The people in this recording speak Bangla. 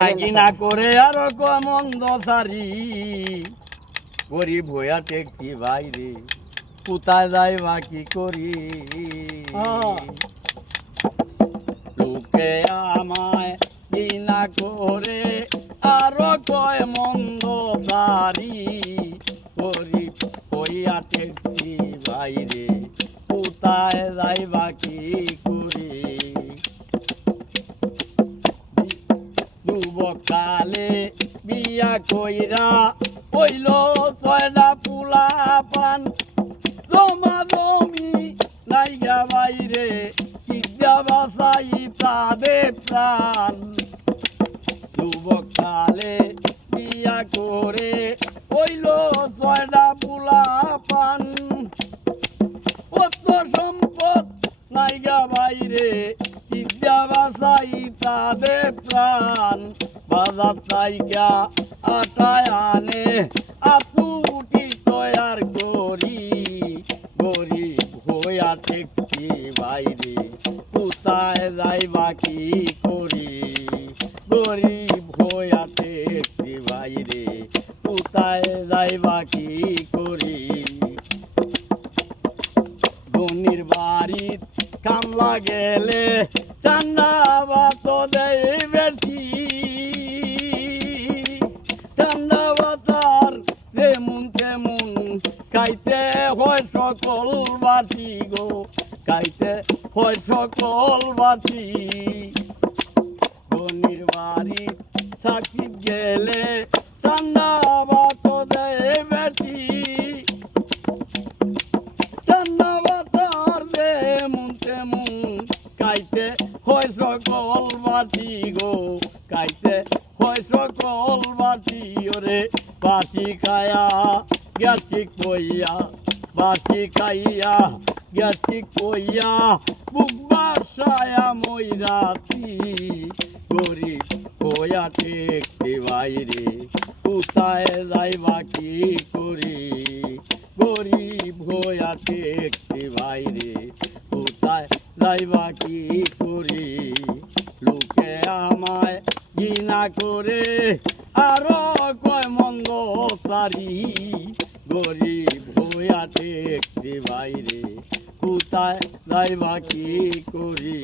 কি না করে আর মন্দ সারি গরিব হইয়া টেকছি বাইরে কোথায় যাই বা কি করি লোকে আমায় কি না করে আরো কয় মন্দ সারি গরিব হইয়া টেকছি বাইরে কোথায় যাই বা কি করি যুবকালে বিয়া কইরা হইল ছয়টা পুলা পান জমা জমি নাইগা বাইরে কিডা বাসাই তাদের প্রাণ যুবকালে বিয়া করে হইল ছয়টা পুলা পান অত সম্পদ নাইগা বাইরে কিডা বাসাই তাদের প্রাণ বাজার তাইগা আটায় আনে আপুটি তৈয়ার করি গরিব হইয়া টেকছি বাইরে কোথায় যাইবা কি করি গরিব হইয়া টেকছি বাইরে কোথায় যাইবা কি করি ধনির বাড়ির কামলা গেলে ঠান্ডা বাত দেয় বেশি ঠান্ডা বাতার যেমন তেমন খাইতে হয় সকল বাটি গো খাইতে হয় সকল বাটি ধনির বাড়ি থাকি গেলে ঠান্ডা বাত দেয় বেশি ঠান্ডা বাতার যেমন তেমন খাইতে হয় সকল বাটি গো খাইতে হয় সকল বাটি ওরে বাটি খায়া গেছি কইয়া বাটি খাইয়া গেছি কইয়া বুক বাসায়া মইরাছি গরিব হইয়া টেকছি বাইরে কোথায় যাইবা কি করি গরিব হইয়া টেকছি বাইরে কোথায় যাইবা কি করি লোকে আমায় ঘৃণা করে আরো কয় মন্দ সারি গরিব হইয়া টেকছি বাইরে কোথায় যাইবা কি করি।